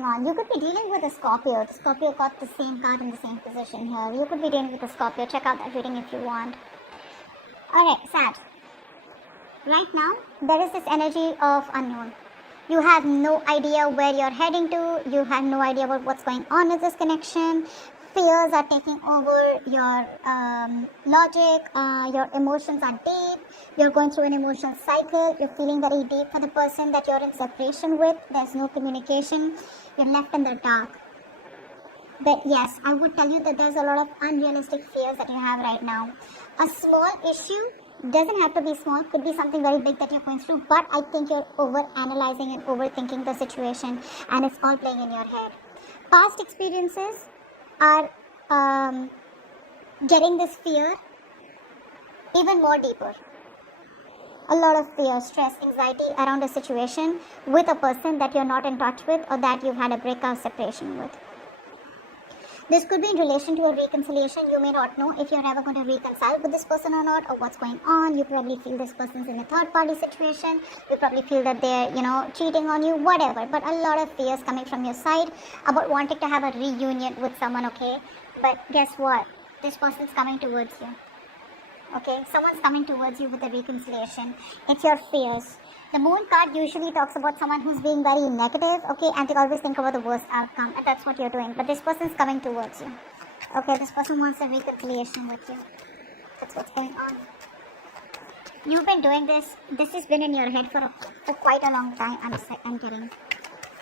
going on? You could be dealing with a Scorpio. The Scorpio got the same card in the same position here. You could be dealing with a Scorpio. Check out that reading if you want. Alright, Sag. Right now, there is this energy of unknown. You have no idea where you're heading to. You have no idea about what's going on with this connection. Fears are taking over your logic. Your emotions are deep. You're going through an emotional cycle. You're feeling very deep for the person that you're in separation with. There's no communication. You're left in the dark. But yes, I would tell you that there's a lot of unrealistic fears that you have right now. A small issue doesn't have to be small, could be something very big that you're going through, but I think you're over analyzing and overthinking the situation, and it's all playing in your head. Past experiences are getting this fear even more deeper. A lot of fear, stress, anxiety around a situation with a person that you're not in touch with or that you've had a breakup separation with. This could be in relation to a reconciliation. You may not know if you're ever going to reconcile with this person or not, or what's going on. You probably feel this person's in a third-party situation. You probably feel that they're, cheating on you, whatever. But a lot of fears coming from your side about wanting to have a reunion with someone, okay? But guess what? This person's coming towards you. Okay? Someone's coming towards you with a reconciliation. It's your fears. The moon card usually talks about someone who's being very negative, okay, and they always think about the worst outcome, and that's what you're doing. But this person's coming towards you. Okay, this person wants a reconciliation with you. That's what's going on. You've been doing this. This has been in your head for quite a long time. I'm kidding.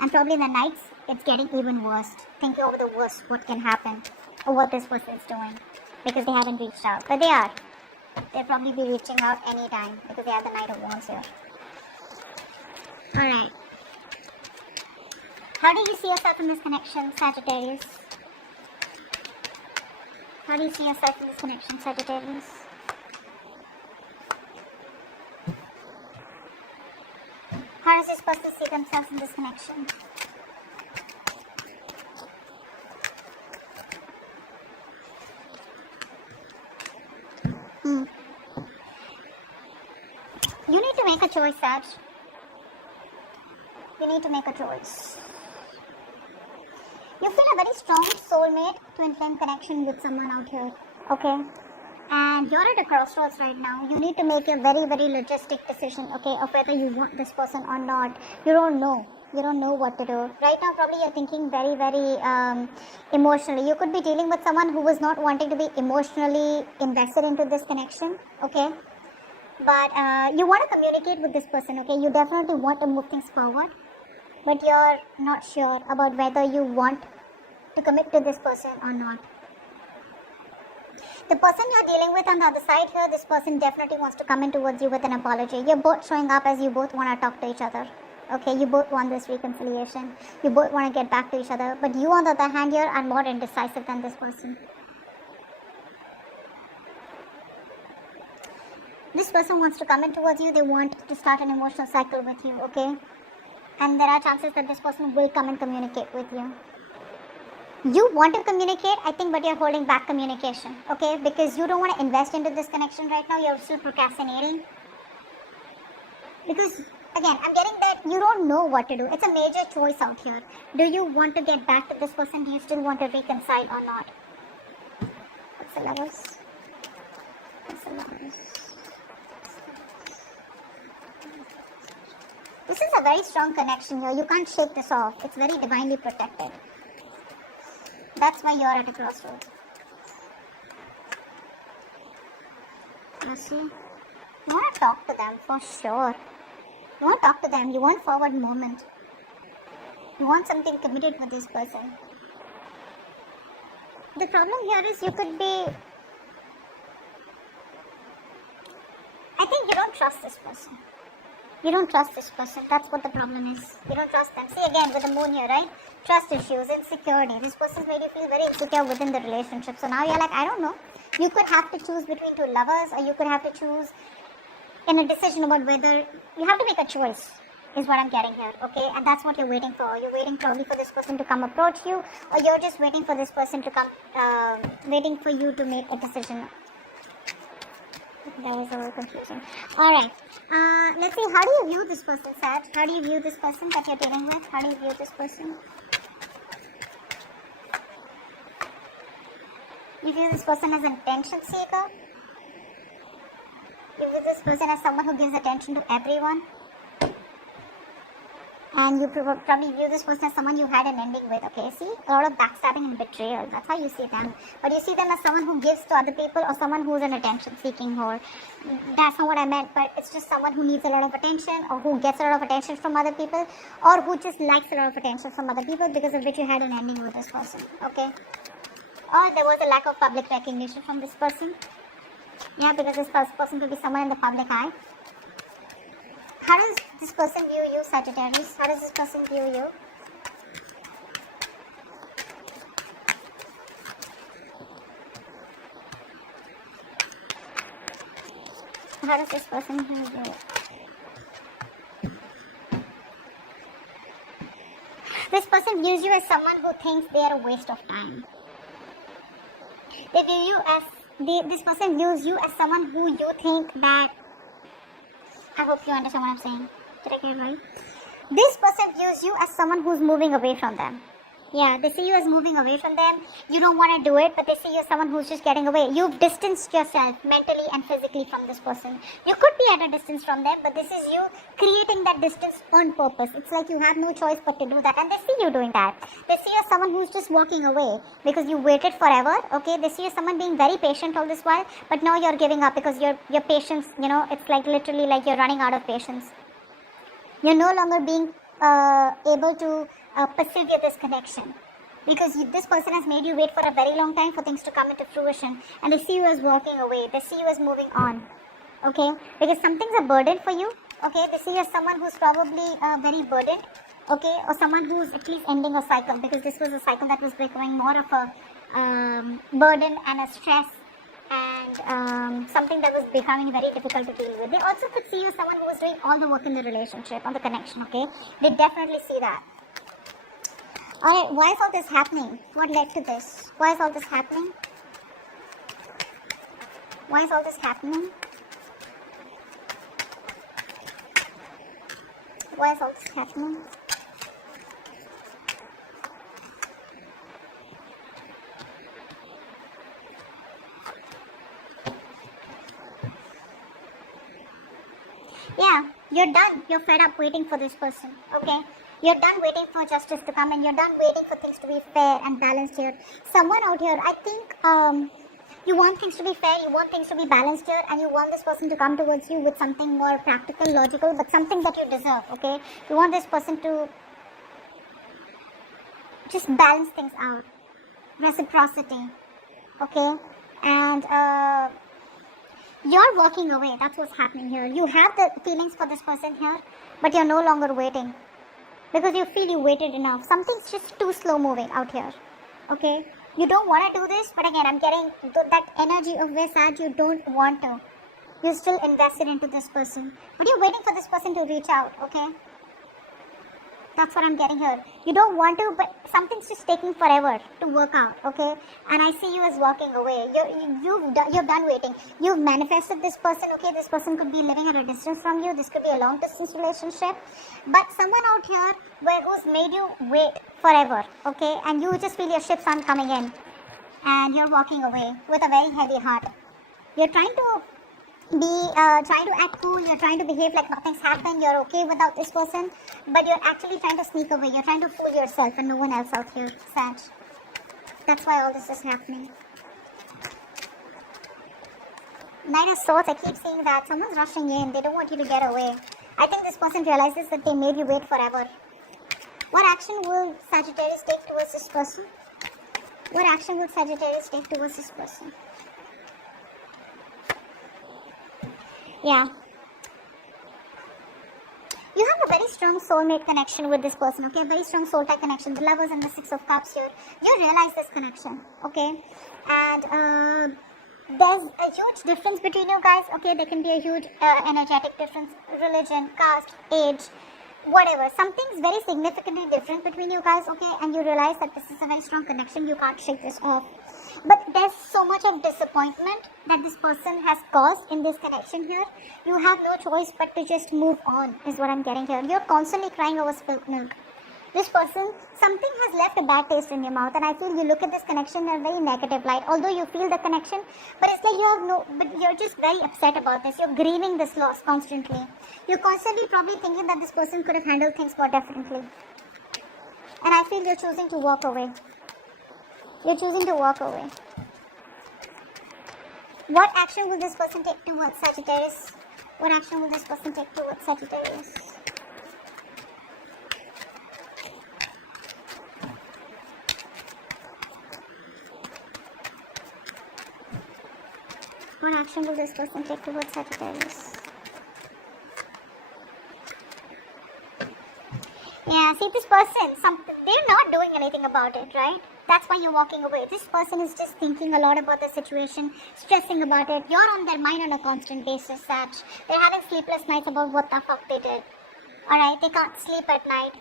And probably in the nights, it's getting even worse. Thinking over the worst, what can happen, or what this person is doing, because they haven't reached out. But they are. They'll probably be reaching out anytime, because they have the Knight of Wands here. Alright. How do you see yourself in this connection, Sagittarius? How do you see yourself in this connection, Sagittarius? How does this person see themselves in this connection? You need to make a choice, Sag. You need to make a choice. You feel a very strong soulmate, twin flame connection with someone out here. Okay? And you're at a crossroads right now. You need to make a very, very logistic decision, okay, of whether you want this person or not. You don't know. You don't know what to do. Right now, probably you're thinking very, very emotionally. You could be dealing with someone who is not wanting to be emotionally invested into this connection, okay? But you want to communicate with this person, okay? You definitely want to move things forward. But you're not sure about whether you want to commit to this person or not. The person you're dealing with on the other side here, this person definitely wants to come in towards you with an apology. You're both showing up as you both want to talk to each other. Okay, you both want this reconciliation. You both want to get back to each other. But you, on the other hand, here are more indecisive than this person. This person wants to come in towards you. They want to start an emotional cycle with you, okay? And there are chances that this person will come and communicate with you. You want to communicate, I think, but you're holding back communication, okay? Because you don't want to invest into this connection right now. You're still procrastinating. Because, again, I'm getting that you don't know what to do. It's a major choice out here. Do you want to get back to this person? Do you still want to reconcile or not? What's the Lovers? What's the Lovers? This is a very strong connection here. You can't shake this off. It's very divinely protected. That's why you're at a crossroads. You see? You want to talk to them for sure. You want to talk to them. You want forward moment. You want something committed with this person. The problem here is you could be... I think you don't trust this person. You don't trust this person. That's what the problem is. You don't trust them. See, again, with the moon here, right? Trust issues, insecurity. This person's made you feel very insecure within the relationship. So now you're like, I don't know. You could have to choose between two lovers, or you could have to choose in a decision about whether... You have to make a choice, is what I'm getting here, okay? And that's what you're waiting for. You're waiting probably for this person to come approach you, or you're just waiting for this person to come, waiting for you to make a decision. That was a little confusing. Alright, let's see, how do you view this person, Sag? How do you view this person that you're dealing with? How do you view this person? You view this person as an attention seeker. You view this person as someone who gives attention to everyone. And you probably view this person as someone you had an ending with, okay? See, a lot of backstabbing and betrayal. That's how you see them. But you see them as someone who gives to other people or someone who's an attention-seeking whore. That's not what I meant, but it's just someone who needs a lot of attention or who gets a lot of attention from other people or who just likes a lot of attention from other people because of which you had an ending with this person, okay? Or there was a lack of public recognition from this person. Yeah, because this person could be someone in the public eye. How does this person view you, Sagittarius? How does this person view you? How does this person view you? This person views you as someone who thinks they are a waste of time. They view you as, this person views you as someone who you think that, I hope you understand what I'm saying. Did I get it right? This person views you as someone who's moving away from them. Yeah, they see you as moving away from them. You don't want to do it, but they see you as someone who's just getting away. You've distanced yourself mentally and physically from this person. You could be at a distance from them, but this is you creating that distance on purpose. It's like you have no choice but to do that, and they see you doing that. They see you as someone who's just walking away because you waited forever, okay? They see you as someone being very patient all this while, but now you're giving up because your patience, you know, it's like literally like you're running out of patience. You're no longer being able to persevere this connection because this person has made you wait for a very long time for things to come into fruition, and they see you as walking away. They see you as moving on, okay? Because something's a burden for you, okay? They see you as someone who's probably very burdened, okay? Or someone who's at least ending a cycle, because this was a cycle that was becoming more of a burden and a stress and something that was becoming very difficult to deal with. They also could see you as someone who was doing all the work in the relationship, on the connection, okay? They definitely see that. Alright, why is all this happening? What led to this? Why is all this happening? Why is all this happening? Why is all this happening? Yeah, you're done. You're fed up waiting for this person, okay? You're done waiting for justice to come, and you're done waiting for things to be fair and balanced here. Someone out here, I think you want things to be fair, you want things to be balanced here, and you want this person to come towards you with something more practical, logical, but something that you deserve, okay? You want this person to just balance things out. Reciprocity, okay? And you're walking away. That's what's happening here. You have the feelings for this person here, but you're no longer waiting because you feel you waited enough. Something's just too slow moving out here, okay? You don't want to do this, but again, I'm getting that energy of where sad you don't want to. You're still invested into this person, but you're waiting for this person to reach out, okay? That's what I'm getting here. You don't want to, but something's just taking forever to work out, okay? And I see you as walking away. You're done waiting. You've manifested this person, okay? This person could be living at a distance from you. This could be a long-distance relationship. But someone out here who's made you wait forever, okay? And you just feel your ships aren't coming in. And you're walking away with a very heavy heart. You're trying to trying to act cool, you're trying to behave like nothing's happened, you're okay without this person, but you're actually trying to sneak away, you're trying to fool yourself and no one else out here, Sag. That's why all this is happening. Knight of Swords, I keep seeing that someone's rushing in, they don't want you to get away. I think this person realizes that they made you wait forever. What action will Sagittarius take towards this person? What action will Sagittarius take towards this person? Yeah. You have a very strong soulmate connection with this person, okay? Very strong soul tie connection. The Lovers and the Six of Cups here. You realize this connection, okay? And there's a huge difference between you guys, okay? There can be a huge energetic difference. Religion, caste, age, whatever. Something's very significantly different between you guys, okay? And you realize that this is a very strong connection. You can't shake this off. But there's so much of disappointment that this person has caused in this connection here. You have no choice but to just move on, is what I'm getting here. You're constantly crying over spilt milk. This person, something has left a bad taste in your mouth, and I feel you look at this connection in a very negative light. Although you feel the connection, but it's like you're just very upset about this. You're grieving this loss constantly. You're constantly probably thinking that this person could have handled things more differently. And I feel you're choosing to walk away. You're choosing to walk away. What action will this person take towards Sagittarius? What action will this person take towards Sagittarius? What action will this person take towards Sagittarius? Yeah, see this person, they're not doing anything about it, right? That's why you're walking away. This person is just thinking a lot about the situation, stressing about it. You're on their mind on a constant basis, Sag. They're having sleepless nights about what the fuck they did. Alright, they can't sleep at night.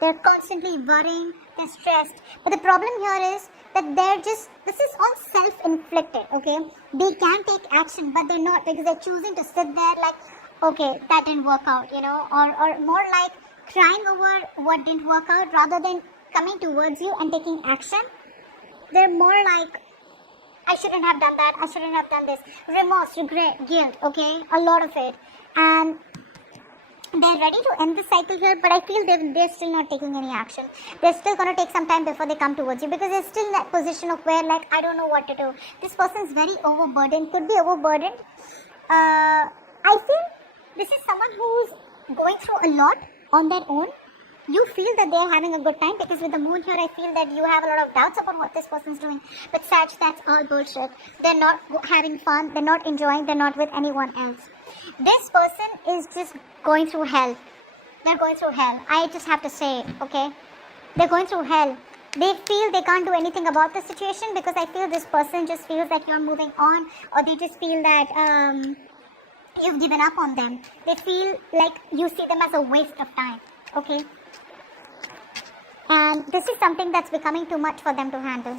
They're constantly worrying, they're stressed. But the problem here is that this is all self-inflicted, okay? They can take action, but they're not, because they're choosing to sit there like, okay, that didn't work out, you know, or more like crying over what didn't work out rather than coming towards you and taking action. They're more like, I shouldn't have done that, I shouldn't have done this. Remorse, regret, guilt, okay? A lot of it. And they're ready to end the cycle here, but I feel they're still not taking any action. They're still going to take some time before they come towards you, because they're still in that position of where, like, I don't know what to do. This person's very overburdened, could be overburdened. I feel this is someone who's going through a lot on their own. You feel that they're having a good time, because with the moon here, I feel that you have a lot of doubts about what this person's doing. But Sag, that's all bullshit. They're not having fun, they're not enjoying, they're not with anyone else. This person is just going through hell. They're going through hell. I just have to say, okay? They're going through hell. They feel they can't do anything about the situation, because I feel this person just feels that you're moving on, or they just feel that you've given up on them. They feel like you see them as a waste of time, okay? And this is something that's becoming too much for them to handle.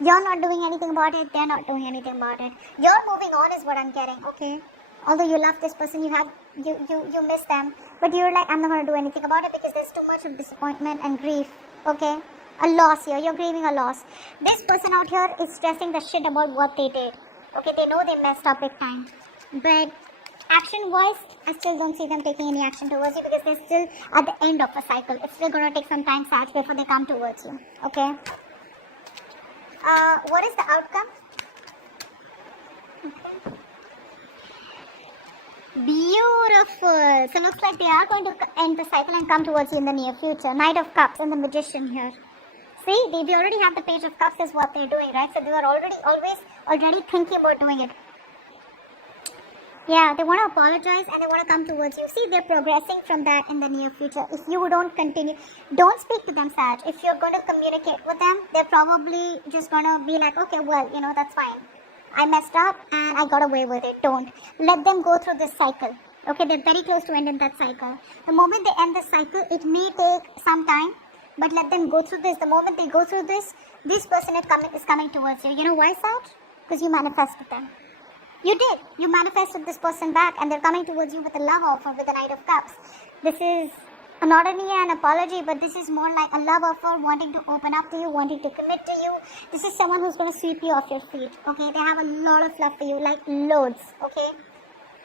You're not doing anything about it, they're not doing anything about it. You're moving on is what I'm getting, okay? Although you love this person, you miss them, but you're like, I'm not going to do anything about it because there's too much of disappointment and grief, okay? A loss here, you're grieving a loss. This person out here is stressing the shit about what they did, okay? They know they messed up big time, but action-wise, I still don't see them taking any action towards you, because they're still at the end of a cycle. It's still going to take some time, Sag, before they come towards you, okay? What is the outcome? Okay. Beautiful. So looks like they are going to end the cycle and come towards you in the near future. Knight of Cups and the Magician here. See, they already have the Page of Cups is what they're doing, right? So they are already thinking about doing it. Yeah, they want to apologize and they want to come towards you. See, they're progressing from that in the near future. If you don't continue, don't speak to them, Sag. If you're going to communicate with them, they're probably just going to be like, okay, well, you know, that's fine. I messed up and I got away with it. Don't. Let them go through this cycle. Okay, they're very close to ending that cycle. The moment they end the cycle, it may take some time, but let them go through this. The moment they go through this person is coming towards you. You know why, Sag? Because you manifested them. You did. You manifested this person back, and they're coming towards you with a love offer, with the Knight of Cups. This is not only an apology, but this is more like a love offer, wanting to open up to you, wanting to commit to you. This is someone who's going to sweep you off your feet, okay? They have a lot of love for you, like loads, okay?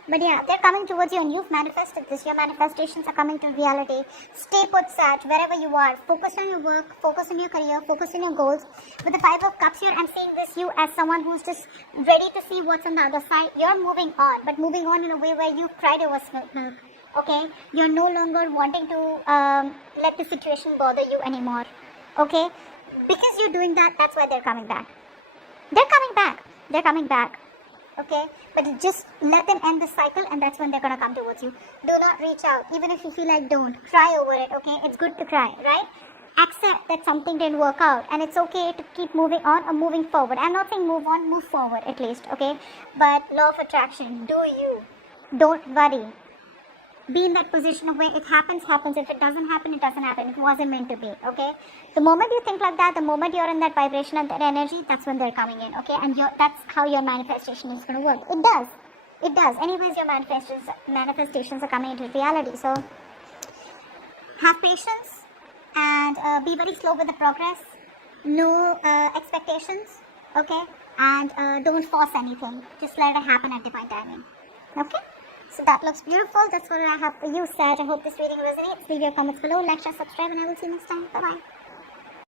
But yeah, they're coming towards you and you've manifested this. Your manifestations are coming to reality. Stay put, Sag, wherever you are. Focus on your work, focus on your career, focus on your goals. With the Five of Cups here, I'm seeing this you as someone who's just ready to see what's on the other side. You're moving on, but moving on in a way where you've cried over spilt milk. Okay? You're no longer wanting to let the situation bother you anymore. Okay? Because you're doing that, that's why they're coming back. They're coming back. They're coming back. Okay, but just let them end the cycle and that's when they're gonna come towards you. Do not reach out, even if you feel like don't. Cry over it, okay? It's good to cry, right? Accept that something didn't work out and it's okay to keep moving on or moving forward. I'm not saying move on, move forward at least, okay? But law of attraction, do you. Don't worry. Be in that position of where it happens. If it doesn't happen, it doesn't happen. It wasn't meant to be, okay? The moment you think like that, the moment you're in that vibration and that energy, that's when they're coming in, okay? And that's how your manifestation is going to work. It does. It does. Anyways, your manifestations are coming into reality. So, have patience. and be very slow with the progress. No expectations, okay? And don't force anything. Just let it happen at divine timing, okay? So that looks beautiful. That's what I have for you, Sag. I hope this reading resonates. Leave your comments below, like, share, subscribe, and I will see you next time. Bye-bye.